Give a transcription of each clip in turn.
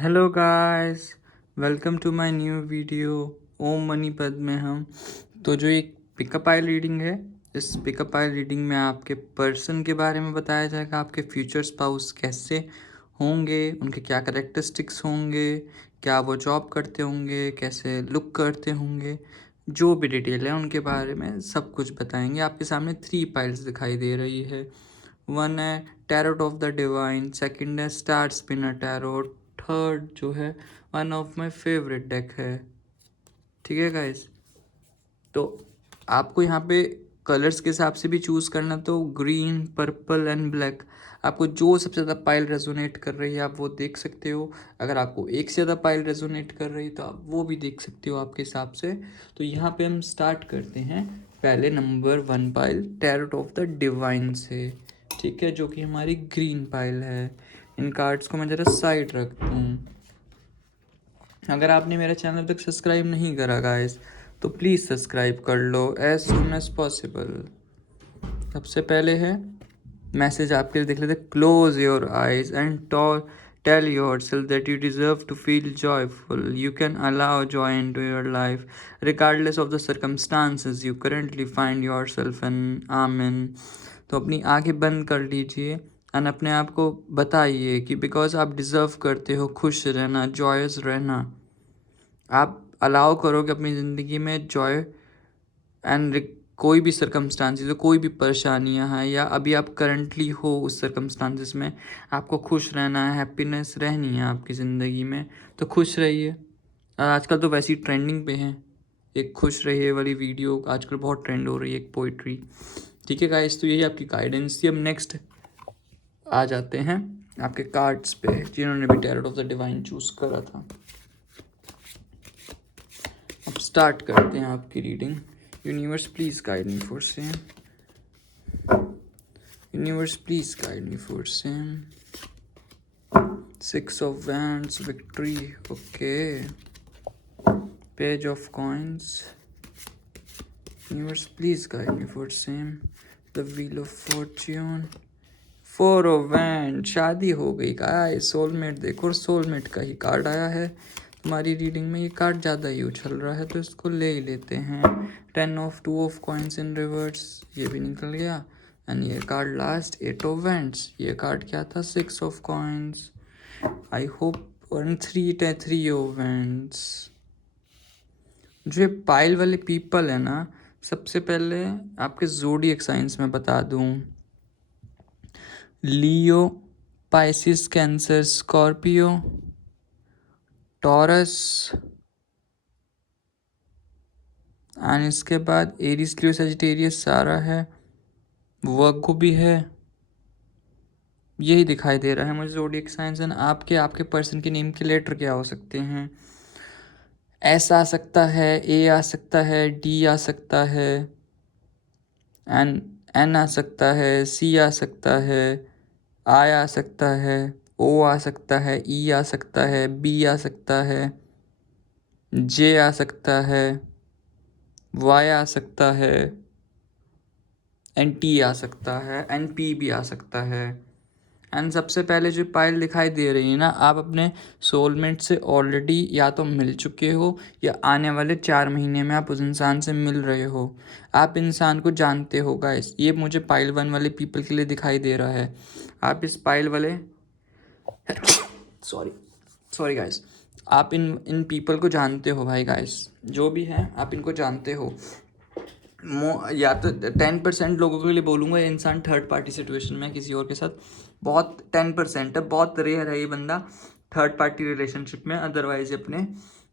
Hello guys, welcome to my new video. ओम मणिपद में हम तो जो एक पिकअप आइल रीडिंग है, इस पिकअप आइल रीडिंग में आपके पर्सन के बारे में बताया जाएगा। आपके फ्यूचर स्पाउस कैसे होंगे, उनके क्या करेक्टरिस्टिक्स होंगे, क्या वो जॉब करते होंगे, कैसे लुक करते होंगे, जो भी डिटेल है उनके बारे में सब कुछ बताएंगे। आपके सामने 3 पाइल्स दिखाई दे रही है। वन है tarot of the divine, second है स्टार स्पिनर टैरोट, थर्ड जो है one of my favourite deck है। ठीक है गाइस, तो आपको यहाँ पे कलर्स के हिसाब से भी चूज़ करना, तो ग्रीन, पर्पल एंड ब्लैक, आपको जो सबसे ज़्यादा पाइल रेजोनेट कर रही है आप वो देख सकते हो। अगर आपको एक से ज़्यादा पाइल रेजोनेट कर रही है तो आप वो भी देख सकते हो आपके हिसाब से। तो यहाँ पे हम स्टार्ट करते हैं पहले number 1 pile tarot of the divine से। ठीक है, जो कि हमारी ग्रीन पाइल है। इन कार्ड्स को मैं ज़रा साइड रखता हूँ। अगर आपने मेरा चैनल तक सब्सक्राइब नहीं करा गाइस तो प्लीज़ सब्सक्राइब कर लो एज सुन एज पॉसिबल। सबसे पहले है मैसेज आपके लिए, देख लेते। Close your eyes and tell yourself that you deserve to feel joyful. You can allow joy into your life regardless of the circumstances you currently find yourself in. आमीन। तो अपनी आंखें बंद कर लीजिए and अपने आप को बताइए कि बिकॉज आप डिज़र्व करते हो खुश रहना, जॉयस रहना। आप अलाउ करोगे अपनी ज़िंदगी में जॉय एंड कोई भी सर्कमस्टांसिस हो, कोई भी परेशानियां हैं या अभी आप करंटली हो उस सर्कमस्टांसिस में, आपको खुश रहना है, हैप्पीनेस रहनी है आपकी ज़िंदगी में, तो खुश रहिए। आजकल तो वैसी ट्रेंडिंग पे हैं एक खुश रहिए वाली वीडियो, आजकल बहुत ट्रेंड हो रही है, एक पोइट्री। ठीक है गाइस, तो यही आपकी गाइडेंस थी। अब नेक्स्ट आ जाते हैं आपके कार्ड्स पे जिन्होंने भी tarot of the divine choose करा था। अब स्टार्ट करते हैं आपकी reading. Universe please guide me for same. Universe please guide me for same. 6 of wands, victory, okay. Page of coins, universe please guide me for same. The wheel of Fortune, 4 of wand, शादी हो गई guys. Soulmate देखो, soulmate का ही card आया है हमारी reading में। ये कार्ड ज़्यादा ही उछल रहा है तो इसको ले ही लेते हैं। 10 of 2 of coins in reverse, ये भी निकल गया। एंड ये कार्ड लास्ट 8 ऑफ वैंड्स। ये कार्ड क्या था? 6 of coins. I hope 3 of wands. जो ये पाइल वाले पीपल है ना, सबसे पहले आपके ज़ोडिएक साइंस में बता दूं, Leo, Pisces, Cancer, Scorpio, Taurus and इसके बाद एरीज, लियो, सजिटेरियस सारा है, वर्गो भी है। यही दिखाई दे रहा है मुझे ज़ोडिएक साइंस। एंड आपके पर्सन के नेम के लेटर क्या हो सकते हैं? एस आ सकता है, ए आ सकता है, डी आ सकता है, एन आ सकता है, सी आ सकता है, आई आ सकता है, ओ आ सकता है, ई आ सकता है, बी आ सकता है, जे आ सकता है, वाई आ सकता है, एन टी आ सकता है, एन पी भी आ सकता है। एंड सबसे पहले जो पाइल दिखाई दे रही है ना, आप अपने सोलमेट से ऑलरेडी या तो मिल चुके हो या आने वाले 4 महीने में आप उस इंसान से मिल रहे हो। आप इंसान को जानते हो गाइस। ये मुझे पाइल 1 वाले पीपल के लिए दिखाई दे रहा है। आप इस पाइल वाले सॉरी सॉरी गाइस, आप इन पीपल को जानते हो भाई गाइस, जो भी हैं आप इनको जानते हो। या तो 10% लोगों के लिए बोलूँगा ये इंसान थर्ड पार्टी सिचुएशन में किसी और के साथ, बहुत 10% है, बहुत रेयर है ये बंदा थर्ड पार्टी रिलेशनशिप में। अदरवाइज अपने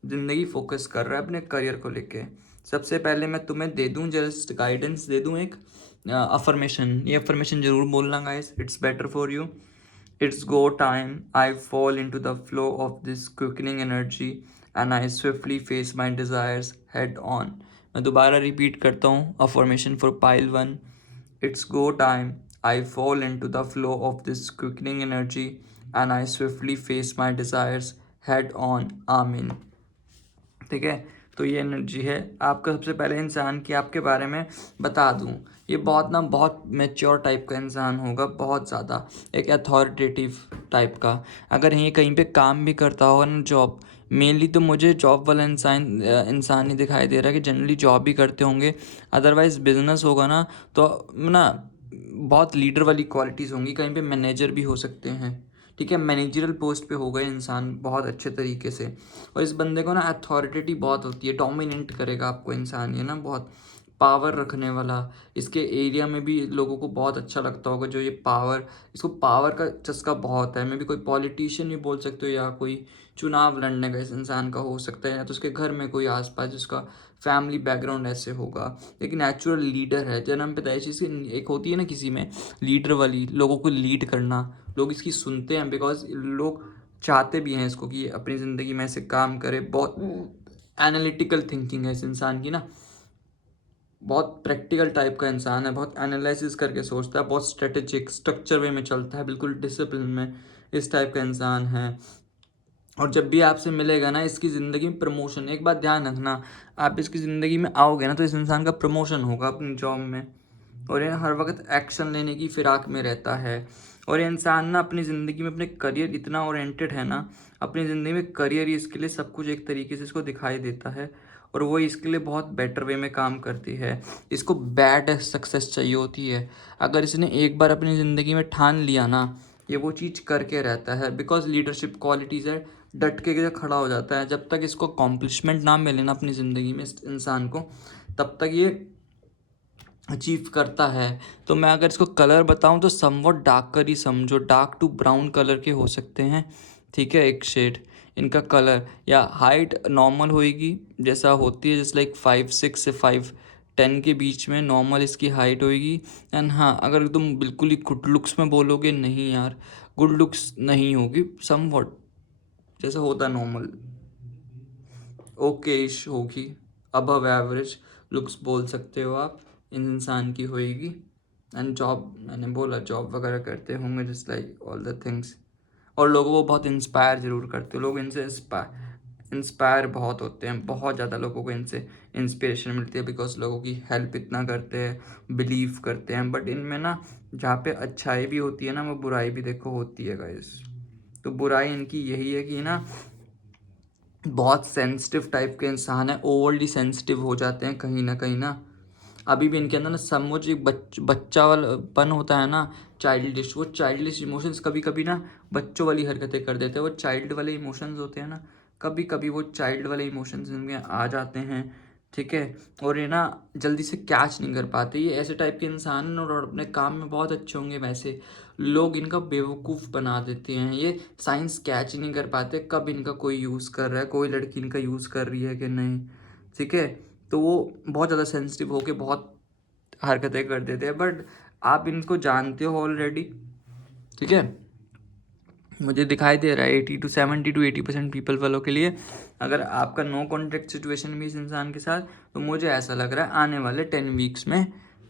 ज़िंदगी फोकस कर रहा है अपने करियर को लेके। सबसे पहले मैं तुम्हें दे दूँ, जस्ट गाइडेंस दे दूँ एक अफर्मेशन। ये अफर्मेशन ज़रूर बोलना guys, it's better for you. It's go time. I fall into the flow of this quickening energy and I swiftly face my desires head on. मैं दोबारा रिपीट करता हूँ affirmation for pile 1। It's go time. I fall into the flow of this quickening energy and I swiftly face my desires head on. आमीन। ठीक है, तो ये energy है आपका। सबसे पहले इंसान की आपके बारे में बता दूं, ये बहुत मैच्योर टाइप का इंसान होगा, बहुत ज़्यादा एक अथॉरिटेटिव टाइप का। अगर ये कहीं पे काम भी करता होगा ना, जॉब मेनली, तो मुझे जॉब वाला इंसान ही दिखाई दे रहा है कि जनरली जॉब ही करते होंगे। अदरवाइज बिजनेस होगा ना तो ना बहुत लीडर वाली क्वालिटीज़ होंगी, कहीं पे मैनेजर भी हो सकते हैं, ठीक है, मैनेजरल पोस्ट पे हो गए इंसान बहुत अच्छे तरीके से। और इस बंदे को ना अथॉरिटी बहुत होती है, डोमिनेट करेगा आपको इंसान, ये ना बहुत पावर रखने वाला। इसके एरिया में भी लोगों को बहुत अच्छा लगता होगा जो ये पावर, इसको पावर का चस्का बहुत है। मे भी कोई पॉलिटिशियन भी बोल सकते हो, या कोई चुनाव लड़ने का इस इंसान का हो सकता है, या तो उसके घर में कोई आसपास जिसका फैमिली बैकग्राउंड ऐसे होगा। लेकिन नेचुरल लीडर है, जन्म पैदाइशी से एक होती है ना किसी में लीडर वाली, लोगों को लीड करना। लोग इसकी सुनते हैं बिकॉज लोग चाहते भी हैं इसको कि अपनी ज़िंदगी में ऐसे काम करे। बहुत एनालिटिकल थिंकिंग है इस इंसान की ना, बहुत प्रैक्टिकल टाइप का इंसान है, बहुत एनालिसिस करके सोचता है, बहुत स्ट्रेटेजिक स्ट्रक्चर वे में चलता है, बिल्कुल डिसिप्लिन में इस टाइप का इंसान है। और जब भी आपसे मिलेगा ना, इसकी ज़िंदगी में प्रमोशन, एक बात ध्यान रखना, आप इसकी ज़िंदगी में आओगे ना तो इस इंसान का प्रमोशन होगा अपनी जॉब में। और ये हर वक्त एक्शन लेने की फिराक में रहता है। और ये इंसान ना अपनी ज़िंदगी में अपने करियर इतना ओरिएंटेड है ना, अपनी ज़िंदगी में करियर ही इसके लिए सब कुछ एक तरीके से इसको दिखाई देता है, और वो इसके लिए बहुत बेटर वे में काम करती है। इसको बैड सक्सेस चाहिए होती है। अगर इसने एक बार अपनी ज़िंदगी में ठान लिया ना, ये वो चीज़ करके रहता है, बिकॉज लीडरशिप क्वालिटीज़ है, डट के खड़ा हो जाता है। जब तक इसको अकॉम्प्लिशमेंट ना मिले ना अपनी ज़िंदगी में इस इंसान को, तब तक ये अचीव करता है। तो मैं अगर इसको कलर बताऊं तो समवॉट डार्क कर ही समझो, डार्क टू ब्राउन कलर के हो सकते हैं, ठीक है, एक शेड इनका कलर। या हाइट नॉर्मल होएगी जैसा होती है, जैसे लाइक 5'6" से 5'10" के बीच में नॉर्मल इसकी हाइट होएगी। एंड हाँ, अगर तुम बिल्कुल ही गुड लुक्स में बोलोगे, नहीं यार गुड लुक्स नहीं होगी, समवॉट जैसा होता नॉर्मल ओकेश होगी, अबव एवरेज लुक्स बोल सकते हो आप इन इंसान की होएगी। एंड जॉब, मैंने बोला जॉब वगैरह करते होंगे, just like all the things. और लोगों को बहुत इंस्पायर ज़रूर करते हो, लोग इनसे इंस्पायर बहुत होते हैं, बहुत ज़्यादा लोगों को इनसे इंस्पिरेशन मिलती है, बिकॉज लोगों की हेल्प इतना करते हैं, बिलीव करते हैं। बट इनमें ना जहाँ पे अच्छाई भी होती है ना, वो बुराई भी देखो होती है गाइस। तो बुराई इनकी यही है कि ना बहुत सेंसिटिव टाइप के इंसान है, ओवरली सेंसिटिव हो जाते हैं कहीं ना। अभी भी इनके अंदर ना समझ एक बच्चा वाला पन होता है ना, चाइल्डिश, वो चाइल्डिश इमोशंस कभी कभी ना बच्चों वाली हरकतें कर देते हैं। वो चाइल्ड वाले इमोशंस होते हैं ना, कभी कभी वो चाइल्ड वाले इमोशंस इनके आ जाते हैं, ठीक है। और ये ना जल्दी से कैच नहीं कर पाते, ये ऐसे टाइप के इंसान हैं। और अपने काम में बहुत अच्छे होंगे, वैसे लोग इनका बेवकूफ़ बना देते हैं। ये साइंस कैच ही नहीं कर पाते कब इनका कोई यूज़ कर रहा है, कोई लड़की इनका यूज़ कर रही है कि नहीं, ठीक है। तो वो बहुत ज़्यादा सेंसिटिव होके बहुत हरकतें कर देते हैं। बट आप इनको जानते हो ऑलरेडी, ठीक है। मुझे दिखाई दे रहा है 70 to 80% पीपल वालों के लिए, अगर आपका नो कॉन्टैक्ट सिचुएशन भी इस इंसान के साथ, तो मुझे ऐसा लग रहा है आने वाले 10 वीक्स में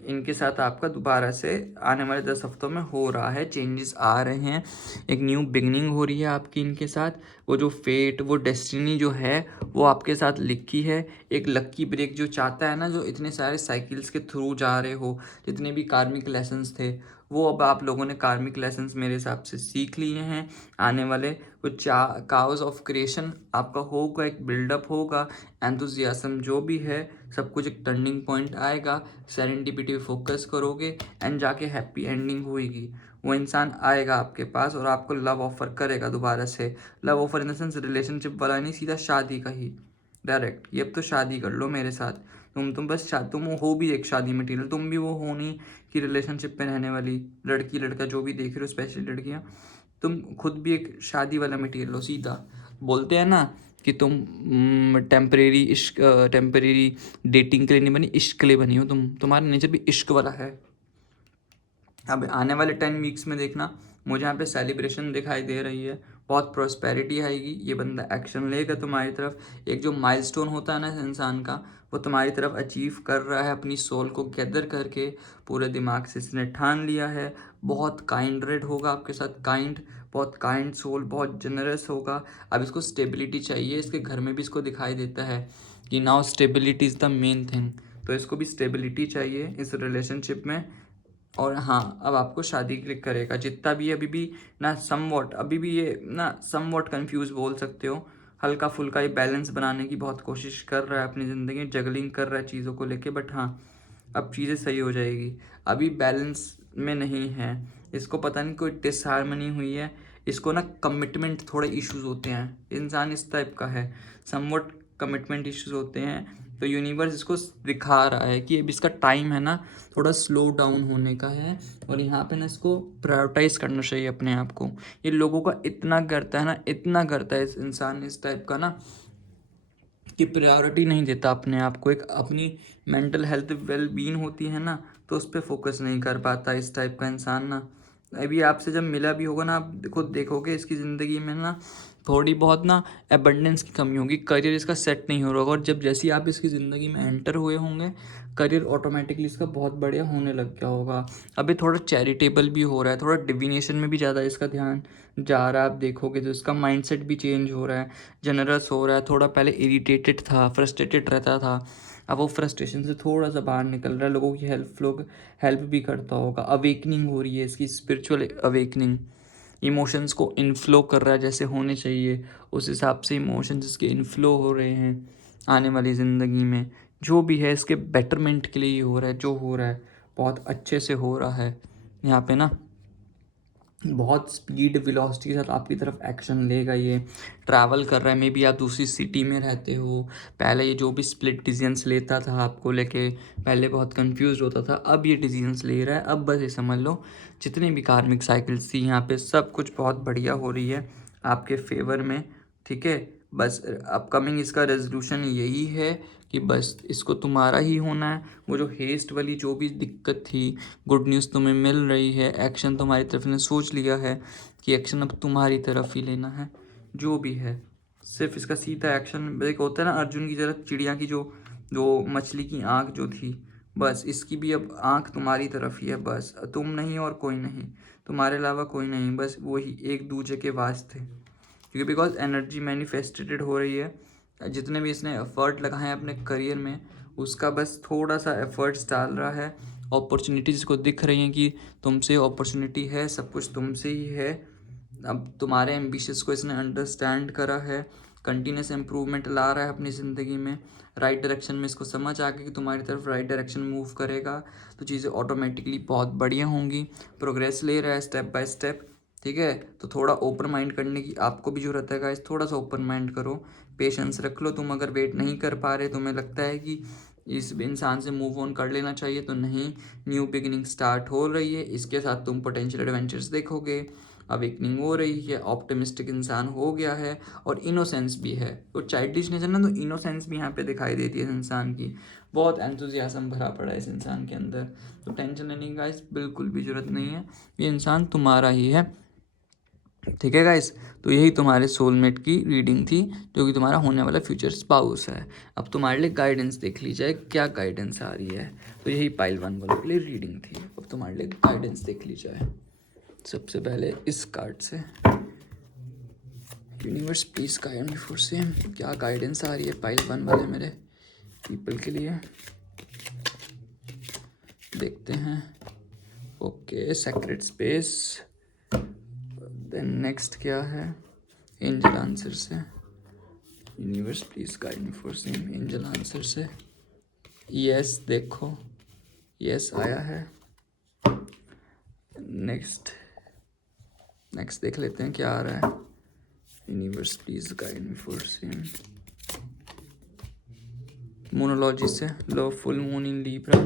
इनके साथ आपका दोबारा से आने वाले 10 हफ्तों में हो रहा है, चेंजेस आ रहे हैं, एक न्यू बिगनिंग हो रही है आपकी इनके साथ। वो जो फेट, वो डेस्टिनी जो है वो आपके साथ लिखी है। एक लक्की ब्रेक जो चाहता है ना, जो इतने सारे साइकिल्स के थ्रू जा रहे हो, जितने भी कार्मिक लेसन्स थे, वो अब आप लोगों ने कार्मिक लेसन्स मेरे हिसाब से सीख लिए हैं। आने वाले कुछ काउस ऑफ क्रिएशन आपका होगा, एक बिल्डअप होगा, एंथुजियाज्म जो भी है, सब कुछ एक टर्निंग पॉइंट आएगा, सेरेंडिपिटी पे फोकस करोगे एंड जाके हैप्पी एंडिंग होएगी। वो इंसान आएगा आपके पास और आपको लव ऑफर करेगा दोबारा से। Love offer in the sense relationship वाला नहीं, सीधा शादी का ही डायरेक्ट, ये अब तो शादी कर लो मेरे साथ। तुम बस तुम हो भी एक शादी मटेरियल, तुम भी वो हो नहीं कि रिलेशनशिप में रहने वाली लड़की लड़का जो भी देख रहे हो, स्पेशली लड़कियां, तुम खुद भी एक शादी वाला मटेरियल हो। सीधा बोलते हैं ना कि तुम टेम्परेरी इश्क, टेम्परेरी डेटिंग के लिए नहीं बनी, इश्क के लिए बनी हो तुम, तुम्हारा नेचर भी इश्क वाला है। अब आने वाले 10 वीक्स में देखना, मुझे यहाँ पे सेलिब्रेशन दिखाई दे रही है, बहुत प्रॉस्पेरिटी आएगी, ये बंदा एक्शन लेगा तुम्हारी तरफ। एक जो माइलस्टोन होता है ना इंसान का, वो तुम्हारी तरफ अचीव कर रहा है, अपनी सोल को गैदर करके पूरे दिमाग से इसने ठान लिया है। बहुत काइंड रेड होगा आपके साथ, काइंड, बहुत काइंड सोल, बहुत जनरस होगा। अब इसको स्टेबिलिटी चाहिए, इसके घर में भी इसको दिखाई देता है कि now stability is the main thing. तो इसको भी स्टेबिलिटी चाहिए इस रिलेशनशिप में। और हाँ, अब आपको शादी क्लिक करेगा। जितना भी अभी भी ना समवॉट, अभी भी ये ना समवॉट कंफ्यूज बोल सकते हो, हल्का फुल्का ये बैलेंस बनाने की बहुत कोशिश कर रहा है अपनी ज़िंदगी में, जगलिंग कर रहा है चीज़ों को लेके। बट हाँ, अब चीज़ें सही हो जाएगी। अभी बैलेंस में नहीं है, इसको पता नहीं कोई डिसहार्मनी हुई है, इसको ना कमिटमेंट थोड़े इश्यूज होते हैं। इंसान इस टाइप का है, समवट कमिटमेंट इश्यूज होते हैं। तो यूनिवर्स इसको दिखा रहा है कि अब इसका टाइम है ना थोड़ा स्लो डाउन होने का है, और यहाँ पे ना इसको प्रायोरिटाइज करना चाहिए अपने आप को। ये लोगों का इतना करता है ना, इतना करता है इस इंसान इस टाइप का ना, कि प्रायोरिटी नहीं देता अपने आप को। एक अपनी मेंटल हेल्थ वेल बीइंग होती है ना, तो उस पर फोकस नहीं कर पाता इस टाइप का इंसान ना। अभी आपसे जब मिला भी होगा ना, आप खुद देखोगे इसकी ज़िंदगी में ना थोड़ी बहुत ना एबंडेंस की कमी होगी, करियर इसका सेट नहीं हो रहा होगा। और जब जैसे ही आप इसकी ज़िंदगी में एंटर हुए होंगे, करियर ऑटोमेटिकली इसका बहुत बढ़िया होने लग गया होगा। अभी थोड़ा चैरिटेबल भी हो रहा है, थोड़ा डिविनेशन में भी ज़्यादा इसका ध्यान जा रहा है। आप देखोगे तो इसका माइंडसेट भी चेंज हो रहा है, जनरस हो रहा है। थोड़ा पहले इरिटेटेड था, फ्रस्ट्रेटेड रहता था, अब वो फ्रस्ट्रेशन से थोड़ा सा बाहर निकल रहा है, लोगों की हेल्प भी करता होगा। अवेकनिंग हो रही है इसकी, स्पिरिचुअल अवेकनिंग। इमोशंस को इनफ्लो कर रहा है जैसे होने चाहिए, उस हिसाब से इमोशंस इसके इनफ्लो हो रहे हैं आने वाली ज़िंदगी में। जो भी है इसके बेटरमेंट के लिए ही हो रहा है, जो हो रहा है बहुत अच्छे से हो रहा है। यहाँ पे ना बहुत स्पीड वेलोसिटी के साथ आपकी तरफ एक्शन लेगा। ये ट्रैवल कर रहा है, मे बी आप दूसरी सिटी में रहते हो। पहले ये जो भी स्प्लिट डिसीजंस लेता था आपको लेके, पहले बहुत कंफ्यूज होता था, अब ये डिसीजंस ले रहा है। अब बस ये समझ लो जितने भी कार्मिक साइकिल्स थी यहाँ पे, सब कुछ बहुत बढ़िया हो रही है आपके फेवर में। ठीक है, बस अपकमिंग इसका रेजोल्यूशन यही है कि बस इसको तुम्हारा ही होना है। वो जो हेस्ट वाली जो भी दिक्कत थी, गुड न्यूज़ तुम्हें मिल रही है, एक्शन तुम्हारी तरफ ने सोच लिया है कि एक्शन अब तुम्हारी तरफ ही लेना है। जो भी है सिर्फ इसका सीधा एक्शन। एक होता है ना अर्जुन की तरफ चिड़िया की जो जो मछली की आँख जो थी, बस इसकी भी अब आँख तुम्हारी तरफ ही है। बस तुम नहीं और कोई नहीं, तुम्हारे अलावा कोई नहीं, बस वही एक दूसरे के वास्ते। क्योंकि बिकॉज एनर्जी मैनिफेस्टेड हो रही है, जितने भी इसने एफर्ट लगाए हैं अपने करियर में, उसका बस थोड़ा सा एफर्ट्स डाल रहा है। अपॉर्चुनिटीज़ इसको दिख रही हैं कि तुमसे अपॉर्चुनिटी है, सब कुछ तुमसे ही है। अब तुम्हारे एम्बिशंस को इसने अंडरस्टैंड करा है, कंटिन्यूस इम्प्रूवमेंट ला रहा है अपनी ज़िंदगी में, राइट डायरेक्शन में। इसको समझ आ गया कि तुम्हारी तरफ राइट डायरेक्शन मूव करेगा तो चीज़ें ऑटोमेटिकली बहुत बढ़िया होंगी। प्रोग्रेस ले रहा है स्टेप बाय स्टेप। ठीक है, तो थोड़ा ओपन माइंड करने की आपको भी ज़रूरत है गाइस, थोड़ा सा ओपन माइंड करो, पेशेंस रख लो। तुम अगर वेट नहीं कर पा रहे, तुम्हें लगता है कि इस इंसान से मूव ऑन कर लेना चाहिए, तो नहीं, न्यू बिगिनिंग स्टार्ट हो रही है, इसके साथ तुम पोटेंशियल एडवेंचर्स देखोगे। अवेकनिंग हो रही है, ऑप्टिमिस्टिक इंसान हो गया है, और इनोसेंस भी है। तो चाइल्डिशनेस है ना, तो इनोसेंस भी यहाँ पे दिखाई देती है इस इंसान की। बहुत एंथुजियाज्म भरा पड़ा है इस इंसान के अंदर। तो टेंशन लेने की गाइस बिल्कुल भी जरूरत नहीं है, ये इंसान तुम्हारा ही है। ठीक है गाइस, तो यही तुम्हारे सोलमेट की रीडिंग थी, जो कि तुम्हारा होने वाला फ्यूचर स्पाउस है। अब तुम्हारे लिए गाइडेंस देख ली जाए, क्या गाइडेंस आ रही है। तो यही पाइल 1 वालों के लिए रीडिंग थी। अब तुम्हारे लिए गाइडेंस देख ली जाए सबसे पहले इस कार्ड से। Universe please guide me for same, क्या गाइडेंस आ रही है पाइल 1 वाले मेरे पीपल के लिए, देखते हैं। Okay, secret space. Then next क्या है, एंजल आंसर से। Universe please guide me for same, angel answer से। यस, देखो यस आया है। नेक्स्ट देख लेते हैं क्या आ रहा है। Universe please guide me for same. मोनोलॉजी से, लो full moon in Libra,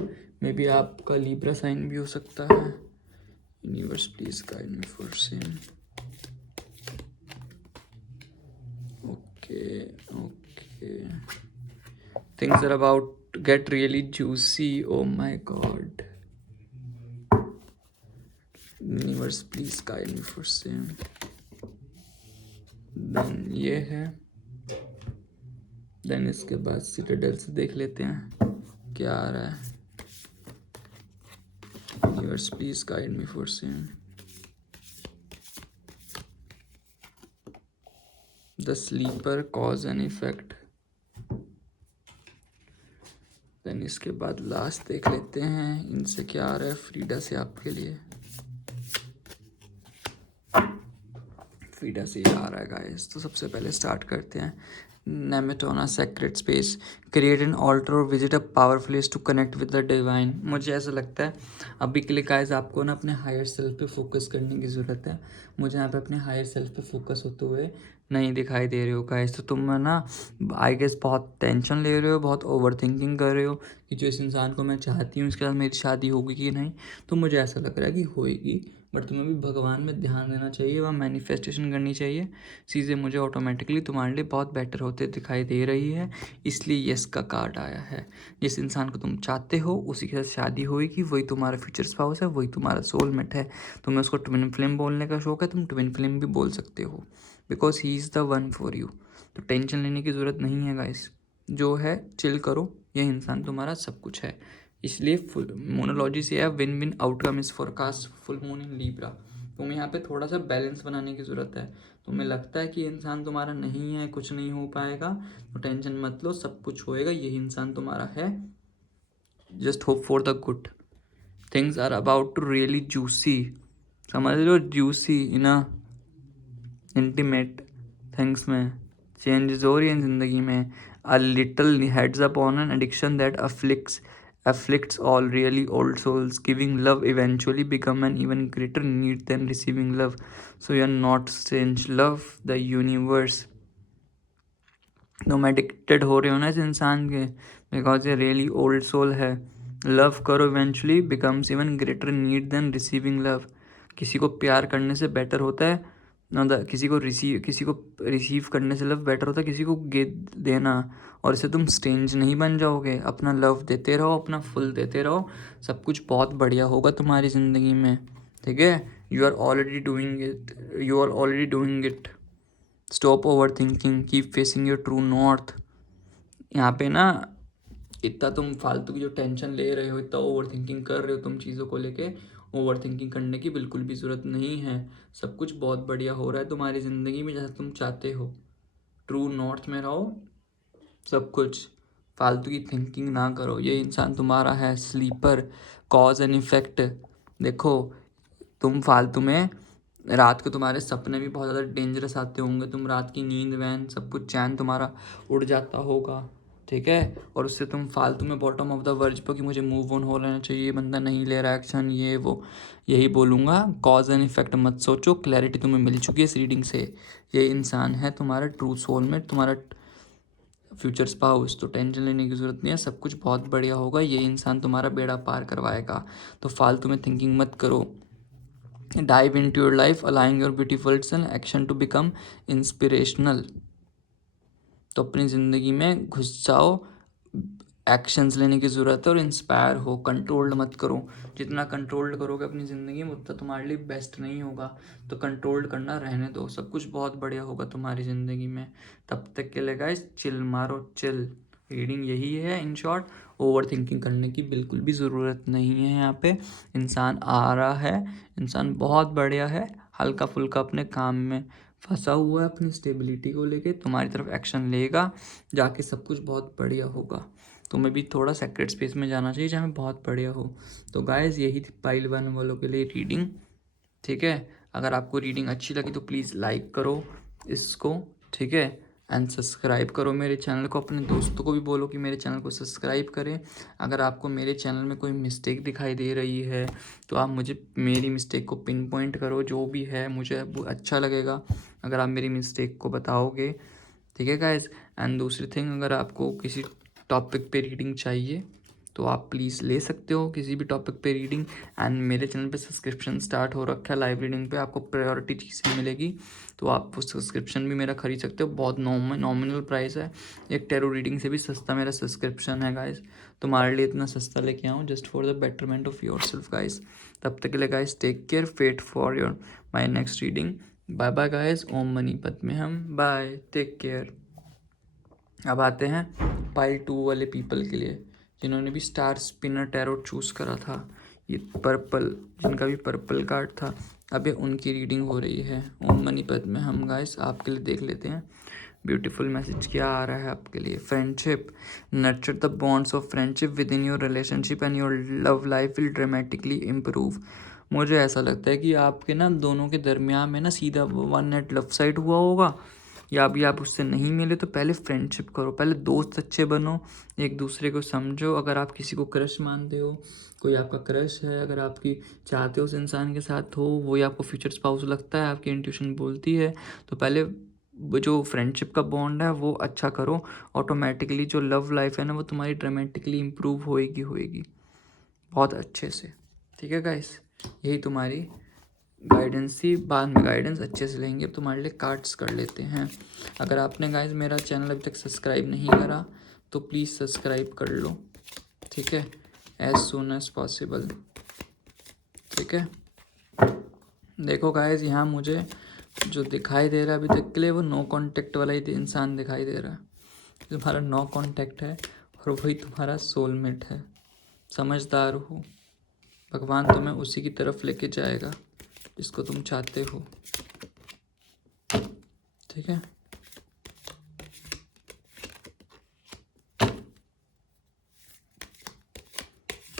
maybe आपका लीब्रा साइन भी हो सकता है। Universe please guide me for same. Okay, things are about to get really juicy. Oh my god. Universe please guide me for same. Then ये है। Then इसके बाद Citadel से देख लेते हैं क्या आ रहा है। Universe please guide me for same. The sleeper, cause and effect. Then इसके बाद लास्ट देख लेते हैं इनसे क्या आ रहा है फ्रीडा से आपके लिए। फ्रीडा से ही आ रहा है गाइस, तो सबसे पहले स्टार्ट करते हैं। नेमेटोना secret space, create an altar और visit a power place to connect with the divine. मुझे ऐसा लगता है अभी के लिए गाइस आपको ना अपने हायर सेल्फ पे फोकस करने की ज़रूरत है। मुझे यहाँ पे अपने हायर सेल्फ पे फोकस होते हुए नहीं दिखाई दे रहे हो गाइस, तो तुम ना आई गेस बहुत टेंशन ले रहे हो, बहुत ओवर थिंकिंग कर रहे हो कि जो इस इंसान को मैं चाहती हूँ इसके साथ मेरी शादी होगी कि नहीं। तो मुझे ऐसा लग रहा है कि होएगी, बट तुम्हें भी भगवान में ध्यान देना चाहिए, वहाँ मैनिफेस्टेशन करनी चाहिए। चीज़ें मुझे ऑटोमेटिकली तुम्हारे लिए बहुत बेटर होते दिखाई दे रही है, इसलिए यस का कार्ड आया है। जिस इंसान को तुम चाहते हो उसी के साथ शादी होगी, वही तुम्हारा फ्यूचर स्पाउस है, वही तुम्हारा सोलमेट है। तुम्हें उसको ट्विन फ्लेम बोलने का शौक है, तुम ट्विन फ्लेम भी बोल सकते हो, because he is the one for you. तो टेंशन लेने की ज़रूरत नहीं है गाइस, जो है चिल करो, यह इंसान तुम्हारा सब कुछ है। इसलिए फुल मोनोलॉजी से है win win outcome is forecast full moon in Libra. तुम्हें यहाँ पे थोड़ा सा बैलेंस बनाने की ज़रूरत है। तुम्हें लगता है कि इंसान तुम्हारा नहीं है, कुछ नहीं हो पाएगा, तो टेंशन मत लो, सब कुछ होएगा, यही इंसान तुम्हारा है। Just hope for the good, things are about to really juicy, समझ लो जूसी इन इंटीमेट थिंग्स में चेंजेस हो रही है ज़िंदगी में। A little heads up on an addiction that afflicts all really old souls. Giving love eventually become an even greater need than receiving love. So you're not strange. Love the universe. तुम addicted हो रहे हो ना इस इंसान के, because ये really old soul है। लव करो, eventually becomes even greater need than receiving love. किसी को प्यार करने से बेटर होता है किसी को रिसीव करने से लव बेटर होता है किसी को देना। और इससे तुम स्ट्रेंज नहीं बन जाओगे, अपना लव देते रहो, अपना फुल देते रहो, सब कुछ बहुत बढ़िया होगा तुम्हारी ज़िंदगी में। ठीक है, you are already doing it. Stop overthinking, keep facing your true north. यहाँ पे ना इतना तुम फालतू की जो टेंशन ले रहे हो, इतना ओवर थिंकिंग कर रहे हो तुम चीज़ों को लेके, ओवर थिंकिंग करने की बिल्कुल भी ज़रूरत नहीं है। सब कुछ बहुत बढ़िया हो रहा है तुम्हारी ज़िंदगी में, जैसा तुम चाहते हो। ट्रू नॉर्थ में रहो, सब कुछ फालतू की थिंकिंग ना करो। ये इंसान तुम्हारा है। Sleeper, cause and effect. देखो तुम फालतू में रात को तुम्हारे सपने भी बहुत ज़्यादा डेंजरस आते होंगे, तुम रात की नींद वैन सब कुछ चैन तुम्हारा उड़ जाता होगा। ठीक है, और उससे तुम फालतू में बॉटम ऑफ द वर्ज पर कि मुझे मूव ऑन हो लेना चाहिए, ये बंदा नहीं ले रहा एक्शन, ये वो। यही बोलूँगा, कॉज एंड इफेक्ट मत सोचो, क्लैरिटी तुम्हें मिल चुकी है इस रीडिंग से। ये इंसान है तुम्हारा ट्रू सोलमेट, तुम्हारा फ्यूचर स्पाउस। तो टेंशन लेने की ज़रूरत नहीं है, सब कुछ बहुत बढ़िया होगा, ये इंसान तुम्हारा बेड़ा पार करवाएगा। तो फालतू में थिंकिंग मत करो। Dive into your life, allowing your beautiful and action to become inspirational. तो अपनी ज़िंदगी में घुस जाओ, एक्शंस लेने की ज़रूरत है, और इंस्पायर हो, कंट्रोल्ड मत करो। जितना कंट्रोल्ड करोगे अपनी ज़िंदगी में उतना तुम्हारे लिए बेस्ट नहीं होगा। तो कंट्रोल्ड करना रहने दो, सब कुछ बहुत बढ़िया होगा तुम्हारी ज़िंदगी में। तब तक के लिए गाइस चिल मारो, चिल। रीडिंग यही है इन शॉर्ट, ओवर थिंकिंग करने की बिल्कुल भी ज़रूरत नहीं है। यहाँ पे इंसान आ रहा है, इंसान बहुत बढ़िया है, हल्का फुल्का अपने काम में फंसा हुआ है, अपनी स्टेबिलिटी को लेके तुम्हारी तरफ एक्शन लेगा, जाके सब कुछ बहुत बढ़िया होगा। तुम्हें भी थोड़ा सेक्रेट स्पेस में जाना चाहिए जहाँ बहुत बढ़िया हो। तो गाइस यही थी पाइल 1 वालों के लिए रीडिंग। ठीक है, अगर आपको रीडिंग अच्छी लगी तो प्लीज़ लाइक करो इसको, ठीक है, एंड सब्सक्राइब करो मेरे चैनल को। अपने दोस्तों को भी बोलो कि मेरे चैनल को सब्सक्राइब करें। अगर आपको मेरे चैनल में कोई मिस्टेक दिखाई दे रही है तो आप मुझे मेरी मिस्टेक को पिन पॉइंट करो, जो भी है मुझे अच्छा लगेगा अगर आप मेरी मिस्टेक को बताओगे। ठीक है गाइज, एंड दूसरी थिंग, अगर आपको किसी टॉपिक पे रीडिंग चाहिए तो आप प्लीज़ ले सकते हो किसी भी टॉपिक पे रीडिंग। एंड मेरे चैनल पे सब्सक्रिप्शन स्टार्ट हो रखा है, लाइव रीडिंग पे आपको प्रायोरिटी चीज़ें मिलेगी, तो आप वो सब्सक्रिप्शन भी मेरा खरीद सकते हो। बहुत नॉमिनल प्राइस है, एक टैरो रीडिंग से भी सस्ता मेरा सब्सक्रिप्शन है गाइज। तुम्हारे लिए इतना सस्ता लेके आऊँ just for the betterment of yourself guys. तब तक के लिए guys take care, wait for your my next reading. Bye bye guys, ओम मनी पद्मे हम, बाय, टेक केयर। अब आते हैं पाइल 2 वाले पीपल के लिए, जिन्होंने भी स्टार स्पिनर टैरोट चूज़ करा था। ये पर्पल, जिनका भी पर्पल कार्ड था, अभी उनकी रीडिंग हो रही है ओम मनी पद में हम गाइस आपके लिए देख लेते हैं ब्यूटीफुल मैसेज क्या आ रहा है आपके लिए। Friendship, nurture the bonds of friendship with in your relationship and your love life will dramatically improve. मुझे ऐसा लगता है कि आपके ना दोनों के दरमियान में ना सीधा वन नेट लव साइड हुआ होगा, या अभी आप उससे नहीं मिले तो पहले फ्रेंडशिप करो, पहले दोस्त अच्छे बनो, एक दूसरे को समझो। अगर आप किसी को क्रश मानते हो, कोई आपका क्रश है, अगर आपकी चाहते हो उस इंसान के साथ हो, वो या आपको फ्यूचर स्पाउस लगता है, आपकी इंट्यूशन बोलती है, तो पहले वो जो फ्रेंडशिप का बॉन्ड है वो अच्छा करो। ऑटोमेटिकली जो लव लाइफ है ना वो तुम्हारी ड्रामेटिकली इम्प्रूव होएगी बहुत अच्छे से। ठीक है गाइस, यही तुम्हारी गाइडेंस थी। बाद में गाइडेंस अच्छे से लेंगे, अब तुम्हारे लिए कार्ड्स कर लेते हैं। अगर आपने गाइस मेरा चैनल अभी तक सब्सक्राइब नहीं करा तो प्लीज़ सब्सक्राइब कर लो, ठीक है, एज सुन एज पॉसिबल। ठीक है, देखो गाइस यहाँ मुझे जो दिखाई दे रहा है अभी तक के लिए वो नो कांटेक्ट वाला ही इंसान दिखाई दे रहा है। तुम्हारा नो कांटेक्ट है और वही तुम्हारा सोलमेट है। समझदार हो, भगवान तुम्हें उसी की तरफ लेके जाएगा जिसको तुम चाहते हो। ठीक है,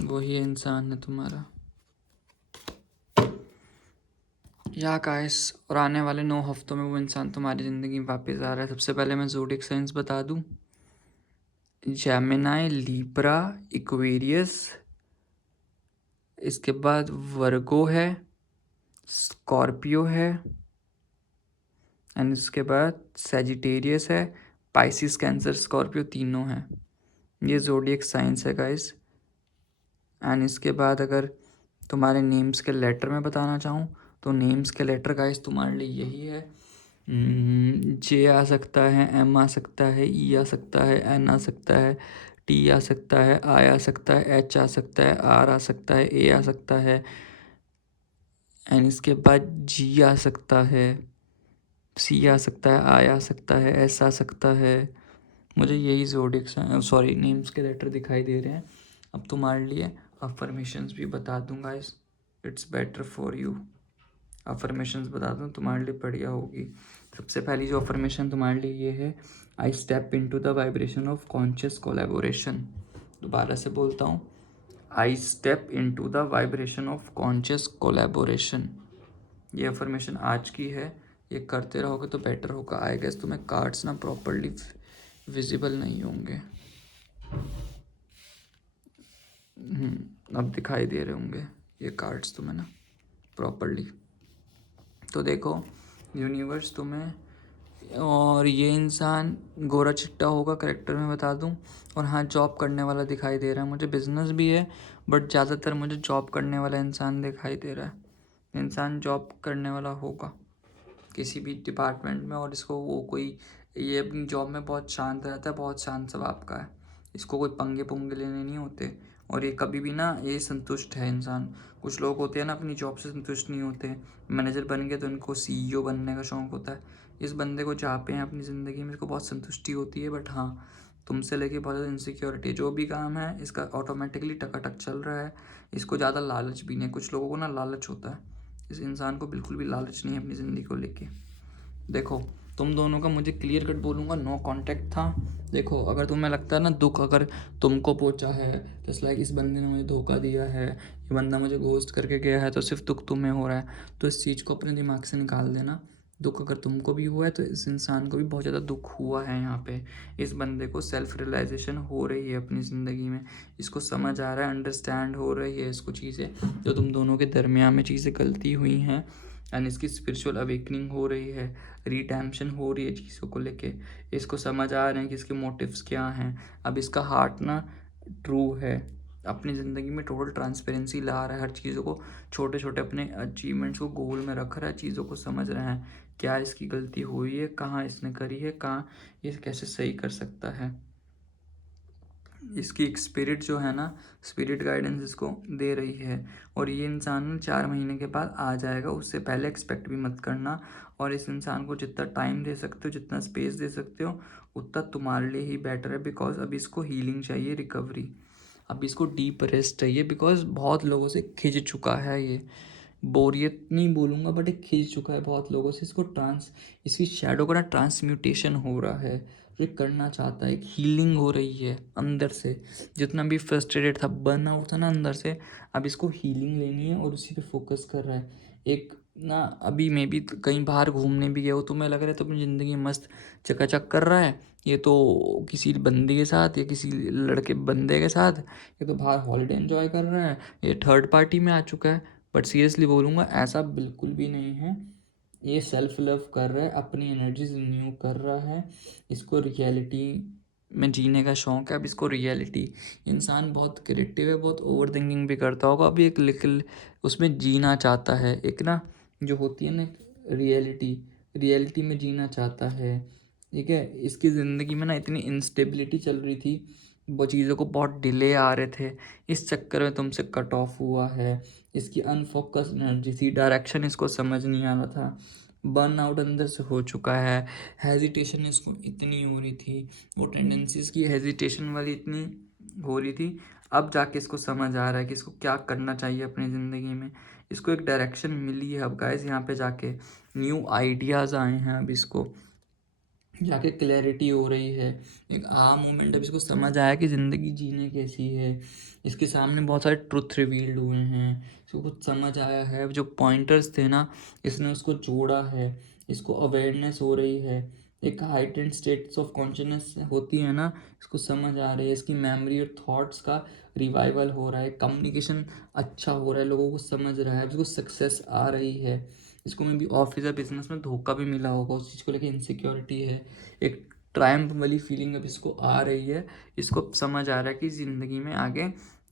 वही इंसान है तुम्हारा। या गाइस, और आने वाले 9 हफ्तों में वो इंसान तुम्हारी ज़िंदगी में वापस आ रहा है। सबसे पहले मैं ज़ोडिएक साइंस बता दूं, जेमिनाई, लिब्रा, इक्वेरियस, इसके बाद वर्गो है, स्कॉर्पियो है, एंड इसके बाद सैजिटेरियस है, पाइसिस, कैंसर, स्कॉर्पियो, तीनों हैं। ये ज़ोडिएक साइंस है गाइस। एंड इसके बाद अगर तुम्हारे नेम्स के लेटर में बताना चाहूँ तो नेम्स के लेटर गाइस तुम्हारे लिए यही है, जे आ सकता है, एम आ सकता है, ई आ सकता है, एन आ सकता है, टी आ सकता है, आई आ सकता है, एच आ सकता है, आर आ सकता है, ए आ सकता है, एंड इसके बाद जी आ सकता है, सी आ सकता है, आई आ सकता है, एस आ सकता है। मुझे यही ज़ोडिएक नेम्स के लेटर दिखाई दे रहे हैं। अब तुम्हारे लिए अफर्मेशंस भी बता दूंगा, it's better for you. Affirmations बता दूँ तुम्हारे लिए बढ़िया होगी। सबसे पहली जो अफर्मेशन तुम्हारे लिए ये है, आई step into the vibration of conscious collaboration. दोबारा से बोलता हूँ, आई step into the vibration of conscious collaboration. ये अफर्मेशन आज की है, ये करते रहोगे तो बेटर होगा। आई गेस तुम्हें कार्ड्स ना प्रॉपरली विजिबल नहीं होंगे, अब दिखाई दे रहे होंगे ये कार्ड्स तुम्हें ना प्रॉपरली। तो देखो, यूनिवर्स तुम्हें, और ये इंसान गोरा चिट्टा होगा, करेक्टर में बता दूं, और हाँ जॉब करने वाला दिखाई दे रहा है मुझे। बिजनेस भी है बट ज़्यादातर मुझे जॉब करने वाला इंसान दिखाई दे रहा है। इंसान जॉब करने वाला होगा किसी भी डिपार्टमेंट में, और इसको वो कोई, ये अपनी जॉब में बहुत शांत रहता है, बहुत शांत स्वभाव का है, इसको कोई पंगे पुंगे लेने नहीं होते, और ये कभी भी ना ये संतुष्ट है इंसान। कुछ लोग होते हैं ना अपनी जॉब से संतुष्ट नहीं होते, मैनेजर बन गए तो इनको सीईओ बनने का शौक होता है। इस बंदे को जहाँ पे हैं अपनी ज़िंदगी में इसको बहुत संतुष्टि होती है, बट हाँ तुमसे लेके बहुत ज़्यादा इनसिक्योरिटी। जो भी काम है इसका ऑटोमेटिकली टकाटक चल रहा है, इसको ज़्यादा लालच भी नहीं। कुछ लोगों को ना लालच होता है, इस इंसान को बिल्कुल भी लालच नहीं है अपनी ज़िंदगी को लेके। देखो, तुम दोनों का मुझे क्लियर कट बोलूँगा नो कांटेक्ट था। देखो, अगर तुम्हें लगता है ना दुख अगर तुमको पहुंचा है, जस्ट लाइक इस बंदे ने मुझे धोखा दिया है, ये बंदा मुझे घोस्ट करके गया है, तो सिर्फ दुख तुम्हें हो रहा है, तो इस चीज़ को अपने दिमाग से निकाल देना। दुख अगर तुमको भी हुआ है तो इस इंसान को भी बहुत ज़्यादा दुख हुआ है। यहाँ पे इस बंदे को सेल्फ रियलाइजेशन हो रही है अपनी ज़िंदगी में, इसको समझ आ रहा है, अंडरस्टैंड हो रही है इसको चीज़ें, जो तुम दोनों के दरमियान में चीज़ें गलती हुई हैं, एंड इसकी स्पिरिचुअल अवेकनिंग हो रही है, रिडेम्पशन हो रही है चीज़ों को लेके। इसको समझ आ रहे हैं कि इसके मोटिव्स क्या हैं। अब इसका हार्ट ना ट्रू है, अपनी ज़िंदगी में टोटल ट्रांसपेरेंसी ला रहा है, हर चीज़ों को, छोटे छोटे अपने अचीवमेंट्स को गोल में रख रहा है, चीज़ों को समझ रहे हैं क्या इसकी गलती हुई है, कहाँ इसने करी है, कहाँ ये कैसे सही कर सकता है। इसकी एक स्पिरिट जो है ना, स्पिरिट गाइडेंस इसको दे रही है, और ये इंसान 4 महीने के बाद आ जाएगा, उससे पहले एक्सपेक्ट भी मत करना। और इस इंसान को जितना टाइम दे सकते हो, जितना स्पेस दे सकते हो, उतना तुम्हारे लिए ही बेटर है, बिकॉज अभी इसको हीलिंग चाहिए, रिकवरी। अब इसको डीप रेस्ट चाहिए, बिकॉज बहुत लोगों से खिंच चुका है ये। बोरियत नहीं बोलूँगा, बट एक खिंच चुका है बहुत लोगों से। इसकी शैडो का ना ट्रांसम्यूटेशन हो रहा है, जो करना चाहता है। एक हीलिंग हो रही है अंदर से। जितना भी फ्रस्ट्रेटेड था, बर्न आउट था ना अंदर से, अब इसको हीलिंग लेनी है और उसी पे फोकस कर रहा है। एक ना अभी मैं भी कहीं बाहर घूमने भी गया हो, तो मैं लग रहा है तो अपनी ज़िंदगी मस्त चकाचक कर रहा है। ये तो किसी बंदी के साथ या किसी लड़के बंदे के साथ, ये तो बाहर हॉलीडे एंजॉय कर रहा है, ये थर्ड पार्टी में आ चुका है। बट सीरियसली बोलूँगा, ऐसा बिल्कुल भी नहीं है। ये सेल्फ लव कर रहा है, अपनी एनर्जीज रिन्यू कर रहा है। इसको रियलिटी में जीने का शौक है। अब इसको रियलिटी, इंसान बहुत क्रिएटिव है, बहुत ओवर थिंकिंग भी करता होगा। अभी एक लिटिल उसमें जीना चाहता है, एक ना जो होती है ना रियलिटी में जीना चाहता है। ठीक है, इसकी ज़िंदगी में ना इतनी इंस्टेबिलिटी चल रही थी, वो चीज़ों को बहुत डिले आ रहे थे, इस चक्कर में तुमसे कट ऑफ हुआ है। इसकी अनफोकस एनर्जी थी, डायरेक्शन इसको समझ नहीं आ रहा था, बर्न आउट अंदर से हो चुका है। हेजिटेशन इसको इतनी हो रही थी, वो टेंडेंसीज की हेजिटेशन वाली इतनी हो रही थी। अब जाके इसको समझ आ रहा है कि इसको क्या करना चाहिए अपनी ज़िंदगी में। इसको एक डायरेक्शन मिली है अब गाइस, यहाँ पे जाके न्यू आइडियाज़ आए हैं। अब इसको जाके क्लैरिटी हो रही है, एक मोमेंट। अब इसको समझ आया कि ज़िंदगी जीने कैसी है। इसके सामने बहुत सारे ट्रुथ रिवील्ड हुए हैं, इसको कुछ समझ आया है। जो पॉइंटर्स थे ना, इसने उसको जोड़ा है, इसको अवेयरनेस हो रही है। एक हाइटेंड स्टेट्स ऑफ कॉन्शियसनेस होती है ना, इसको समझ आ रही है। इसकी मेमोरी और थॉट्स का रिवाइवल हो रहा है, कम्युनिकेशन अच्छा हो रहा है, लोगों को समझ रहा है, इसको सक्सेस आ रही है। इसको में भी ऑफिस या बिजनेस में धोखा भी मिला होगा, उस चीज़ को लेकर इनसिक्योरिटी है, एक ट्रायम्फ वाली फीलिंग अब इसको आ रही है। इसको समझ आ रहा है कि ज़िंदगी में आगे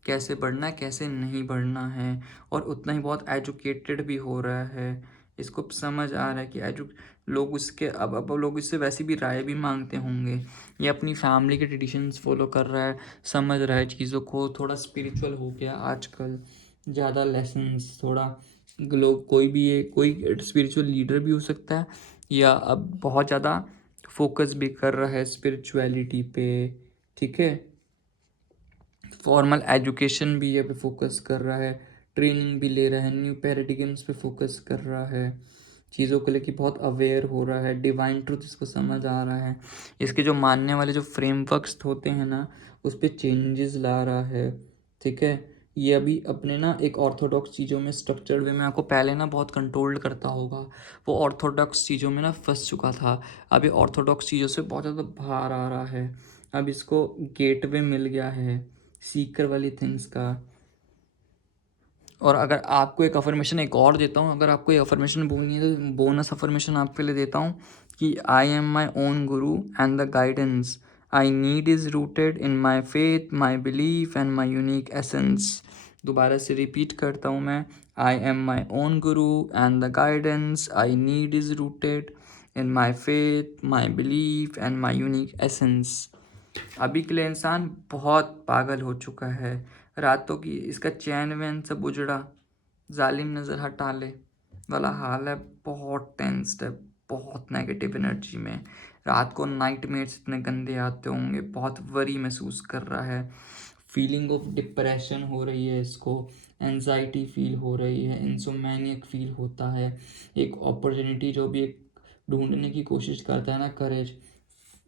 कैसे बढ़ना है, कैसे नहीं बढ़ना है। और उतना ही बहुत एजुकेटेड भी हो रहा है। इसको समझ आ रहा है कि लोग उसके अब लोग इससे वैसी भी राय भी मांगते होंगे। ये अपनी फैमिली के ट्रेडिशंस फॉलो कर रहा है, समझ रहा है चीज़ों को, थोड़ा स्पिरिचुअल हो गया आजकल, ज़्यादा लेसन्स थोड़ा। लोग कोई स्पिरिचुअल लीडर भी हो सकता है, या अब बहुत ज़्यादा फोकस भी कर रहा है स्पिरिचुअलिटी पे। ठीक है, फॉर्मल एजुकेशन भी यहाँ पे फोकस कर रहा है, ट्रेनिंग भी ले रहा है, न्यू पैराडिगम्स पे फोकस कर रहा है, चीज़ों को लेके बहुत अवेयर हो रहा है, डिवाइन ट्रुथ इसको समझ आ रहा है। इसके जो मानने वाले जो फ्रेमवर्क्स होते हैं ना, उस पर चेंजेस ला रहा है। ठीक है, ये अभी अपने ना एक ऑर्थोडॉक्स चीज़ों में स्ट्रक्चर्ड वे में आपको पहले ना बहुत कंट्रोल्ड करता होगा, वो ऑर्थोडॉक्स चीज़ों में ना फंस चुका था। अभी ऑर्थोडॉक्स चीज़ों से बहुत ज़्यादा बाहर आ रहा है। अब इसको गेटवे मिल गया है सीकर वाली थिंग्स का। और अगर आपको एक अफर्मेशन एक और देता हूँ, अगर आपको ये अफर्मेशन बोलनी है तो बोनस अफर्मेशन आपके लिए देता हूँ कि I am my own Guru and the guidance I need is rooted in my faith, my belief and my unique essence. दोबारा से रिपीट करता हूँ मैं, I am my own Guru and the guidance I need is rooted in my faith, my belief and my unique essence. अभी के लिए इंसान बहुत पागल हो चुका है, रातों की इसका चैन वैन सब उजड़ा, जालिम नज़र हटा ले वाला हाल है। बहुत टेंस्ड है, बहुत नेगेटिव एनर्जी में। रात को नाइटमेयर्स इतने गंदे आते होंगे, बहुत वरी महसूस कर रहा है, फीलिंग ऑफ डिप्रेशन हो रही है इसको, एंजाइटी फील हो रही है, इंसोमैनियक फील होता है। एक अपॉर्चुनिटी जो भी एक ढूंढने की कोशिश करता है ना, करेज,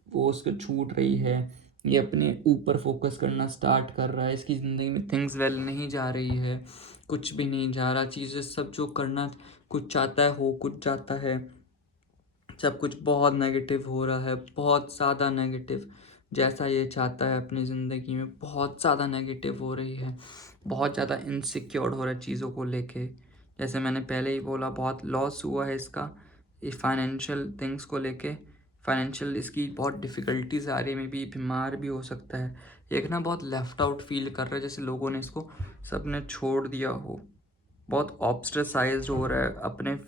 वो उसको छूट रही है। ये अपने ऊपर फोकस करना स्टार्ट कर रहा है, इसकी ज़िंदगी में थिंग्स वेल नहीं जा रही है, कुछ भी नहीं जा रहा। चीज़ें सब जो करना कुछ चाहता है हो कुछ जाता है, सब कुछ बहुत नेगेटिव हो रहा है, बहुत ज़्यादा नेगेटिव। जैसा ये चाहता है अपनी ज़िंदगी में बहुत ज़्यादा नेगेटिव हो रही है, बहुत ज़्यादा इनसिक्योर हो रहा है चीज़ों को लेके। जैसे मैंने पहले ही बोला, बहुत लॉस हुआ है इसका ये फाइनेंशियल थिंग्स को लेके। फाइनेंशियल इसकी बहुत डिफ़िकल्टीज आ रही है, में भी बीमार भी हो सकता है। एक ना बहुत लेफ्ट आउट फील कर रहा है, जैसे लोगों ने इसको सबने छोड़ दिया हो। बहुत ऑब्स्ट्रेसाइज्ड हो रहा है अपने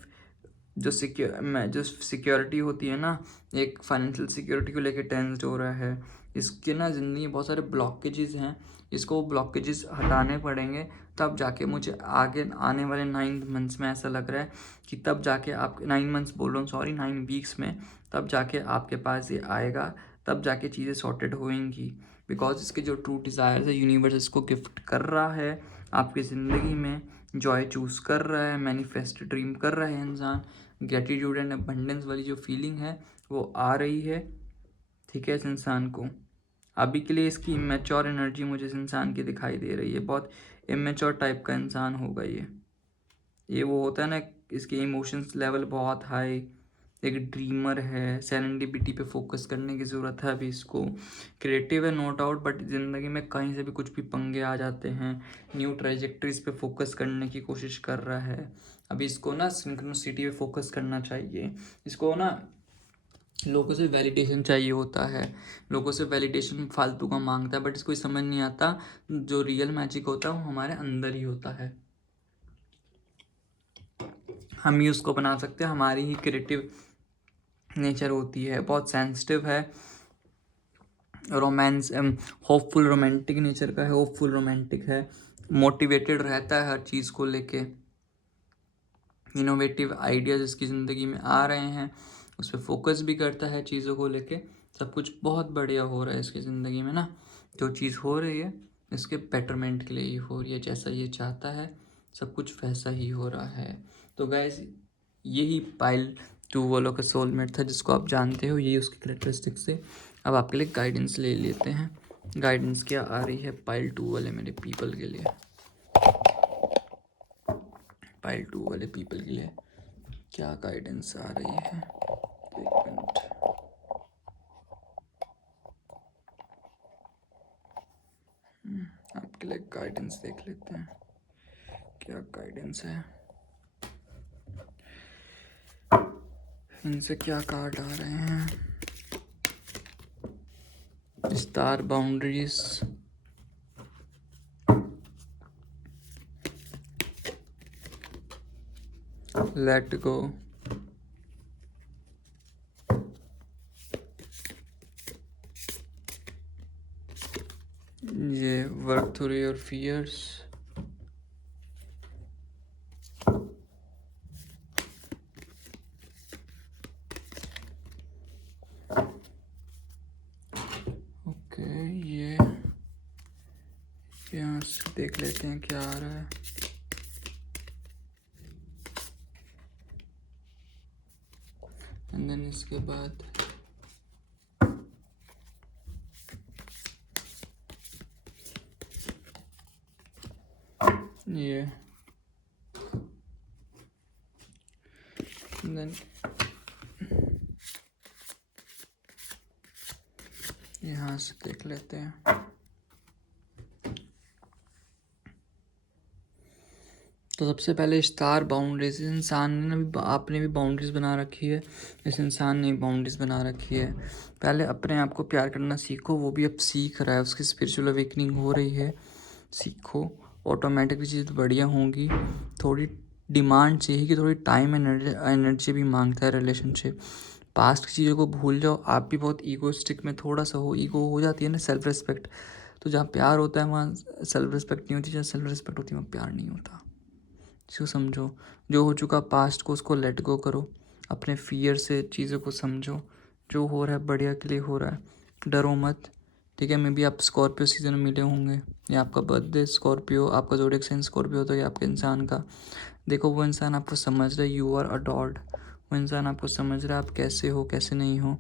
जो सिक्योरिटी होती है ना, एक फाइनेंशियल सिक्योरिटी को लेके टेंस्ड हो रहा है। इसके ना ज़िंदगी में बहुत सारे ब्लॉकेजेस हैं, इसको ब्लॉकेजेस हटाने पड़ेंगे, तब जाके मुझे आगे आने वाले 9 मंथ्स में ऐसा लग रहा है कि तब जाके आप 9 मंथ्स बोल रहा हूँ, सॉरी 9 वीक्स में, तब जाके आपके पास ये आएगा तब जाके चीज़ें सॉर्टेड होएंगी। बिकॉज इसके जो ट्रू डिज़ायर्स है यूनिवर्स इसको गिफ्ट कर रहा है आपकी ज़िंदगी में, जॉय चूज़ कर रहा है, मैनिफेस्ट ड्रीम कर रहा है इंसान, ग्रेटिट्यूड एंड अबंडेंस वाली जो फीलिंग है वो आ रही है, ठीक है। इस इंसान को अभी के लिए इसकी इमेच्योर एनर्जी मुझे इस इंसान की दिखाई दे रही है, बहुत इमेच्योर टाइप का इंसान होगा ये वो होता है ना, इसके इमोशंस लेवल बहुत हाई, एक ड्रीमर है, सेरेंडिपिटी पे फोकस करने की ज़रूरत है अभी इसको, क्रिएटिव है नो डाउट, बट ज़िंदगी में कहीं से भी कुछ भी पंगे आ जाते हैं, न्यू ट्रेजेक्टरीज पे फोकस करने की कोशिश कर रहा है अभी इसको ना, सिंक्रोनिसिटी पे फोकस करना चाहिए इसको ना। लोगों से वैलिडेशन चाहिए होता है, लोगों से वैलिडेशन फालतू का मांगता है, बट इसको समझ नहीं आता जो रियल मैजिक होता है वो हमारे अंदर ही होता है, हम ही उसको बना सकते हैं, हमारी ही क्रिएटिव नेचर होती है, बहुत सेंसिटिव है, रोमांस होपफुल रोमांटिक नेचर का है, होपफुल रोमांटिक है, मोटिवेटेड रहता है हर चीज़ को लेके, इनोवेटिव आइडियाज़ इसकी ज़िंदगी में आ रहे हैं, उस पर फोकस भी करता है चीज़ों को लेके, सब कुछ बहुत बढ़िया हो रहा है इसकी ज़िंदगी में ना, जो चीज़ हो रही है इसके बेटरमेंट के लिए ही हो रही है, जैसा ये चाहता है सब कुछ वैसा ही हो रहा है। तो गाइस यही पाइल 2 वालों का सोलमेट था जिसको आप जानते हो, यही उसकी कैरेक्टरिस्टिक्स से। अब आपके लिए गाइडेंस ले लेते हैं, गाइडेंस क्या आ रही है पाइल 2 वाले मेरे पीपल के लिए, पाइल 2 वाले पीपल के लिए क्या गाइडेंस आ रही है, एक मिनट। आपके लिए गाइडेंस देख लेते हैं क्या गाइडेंस है, इनसे क्या कार्ड आ रहे हैं। स्टार बाउंड्रीज, लेट गो, ये work through your fears, okay ये यहाँ से देख लेते हैं क्या आ रहा है। एंड देन इसके बाद ये देन यहाँ से देख लेते हैं। तो सबसे पहले स्टार बाउंड्रीज, इस इंसान ने भी, आपने भी बाउंड्रीज बना रखी है, इस इंसान ने बाउंड्रीज बना रखी है। पहले अपने आप को प्यार करना सीखो, वो भी अब सीख रहा है, उसकी स्पिरिचुअल अवेकनिंग हो रही है, सीखो, ऑटोमेटिकली चीज़ बढ़िया होंगी। थोड़ी डिमांड चाहिए कि थोड़ी टाइम एनर्जी भी मांगता है रिलेशनशिप, पास्ट की चीज़ों को भूल जाओ, आप भी बहुत ईगोइस्टिक में थोड़ा सा हो, ईगो हो जाती है ना, सेल्फ रिस्पेक्ट, तो जहाँ प्यार होता है वहाँ सेल्फ रिस्पेक्ट नहीं होती, जहाँ सेल्फ रिस्पेक्ट होती है वहाँ प्यार नहीं होता। इसको समझो, जो हो चुका पास्ट को उसको लेट गो करो, अपने फियर से चीज़ों को समझो, जो हो रहा है बढ़िया के लिए हो रहा है, डरो मत, ठीक है। मे बी आप स्कॉर्पियो सीजन में मिले होंगे, या आपका बर्थडे स्कॉर्पियो, आपका ज़ोडिएक साइन स्कॉर्पियो होता है आपके इंसान का, देखो वो इंसान आपको समझ रहा है, यू आर अडॉर्ड, वो इंसान आपको समझ रहा है आप कैसे हो कैसे नहीं हो।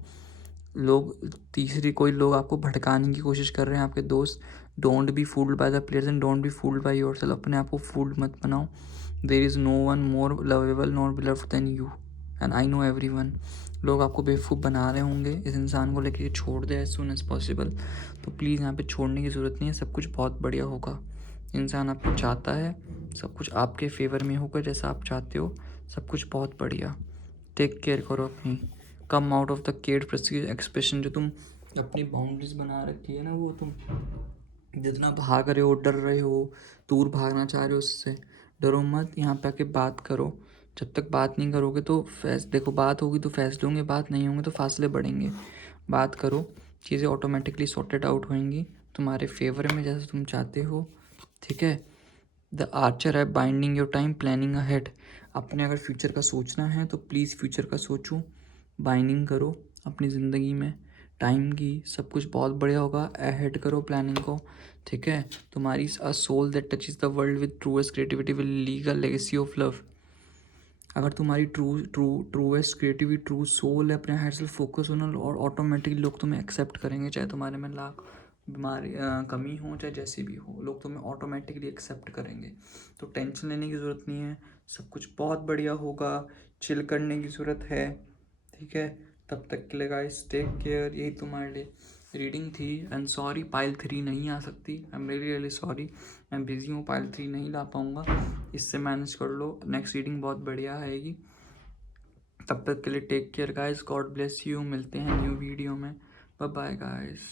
कोई लोग आपको भटकाने की कोशिश कर रहे हैं, आपके दोस्त, don't be fooled by the players and don't be fooled by yourself, अपने आप को फूल्ड मत बनाओ। There is no one more lovable nor beloved than you and I know everyone. लोग आपको बेवकूफ़ बना रहे होंगे, इस इंसान को लेके छोड़ दे एज सुन एज पॉसिबल। तो प्लीज़ यहाँ पे छोड़ने की ज़रूरत नहीं है, सब कुछ बहुत बढ़िया होगा। इंसान आपको चाहता है, सब कुछ आपके फेवर में होगा जैसा आप चाहते हो, सब कुछ बहुत बढ़िया। टेक केयर करो अपनी, come out of the केड Prestige expression, जो तुम अपनी बाउंड्रीज बना रखी है ना, वो तुम जितना भाग रहे हो, डर रहे हो, दूर भागना चाह रहे हो, उससे डरो मत, यहाँ पे आके बात करो। जब तक बात नहीं करोगे तो देखो, बात होगी तो फैसले होंगे, बात नहीं होंगे तो फासले बढ़ेंगे। बात करो, चीज़ें ऑटोमेटिकली सॉर्टेड आउट होंगी तुम्हारे फेवर में, जैसे तुम चाहते हो, ठीक है। द आर्चर है binding your time, planning ahead, अपने अगर फ्यूचर का सोचना है तो प्लीज़ फ्यूचर का सोचो, बाइंडिंग करो अपनी ज़िंदगी में, टाइम की, सब कुछ बहुत बढ़िया होगा। अहेड करो प्लानिंग को, ठीक है। तुम्हारी a soul that touches the world with truest creativity will leave a legacy of love. अगर तुम्हारी ट्रूएस्ट क्रिएटिविटी, ट्रू सोल है, अपने हाइट सेल्फ फोकस होना, और ऑटोमेटिकली लोग तुम्हें एक्सेप्ट करेंगे, चाहे तुम्हारे में लाख बीमारी कमी हो, चाहे जैसी भी हो, लोग तुम्हें ऑटोमेटिकली एक्सेप्ट करेंगे। तो टेंशन लेने की ज़रूरत नहीं है, सब कुछ बहुत बढ़िया होगा। चिल करने की ज़रूरत है, ठीक है। तब तक के लिए गाइस टेक केयर। यही तुम्हारे लिए रीडिंग थी। एंड सॉरी पाइल 3 नहीं आ सकती, I am really really sorry, मैं बिजी हूँ, पाइल 3 नहीं ला पाऊँगा, इससे मैनेज कर लो। नेक्स्ट रीडिंग बहुत बढ़िया आएगी। तब तक के लिए take care guys, God bless you. मिलते हैं न्यू वीडियो में, बाय बाय गाइस।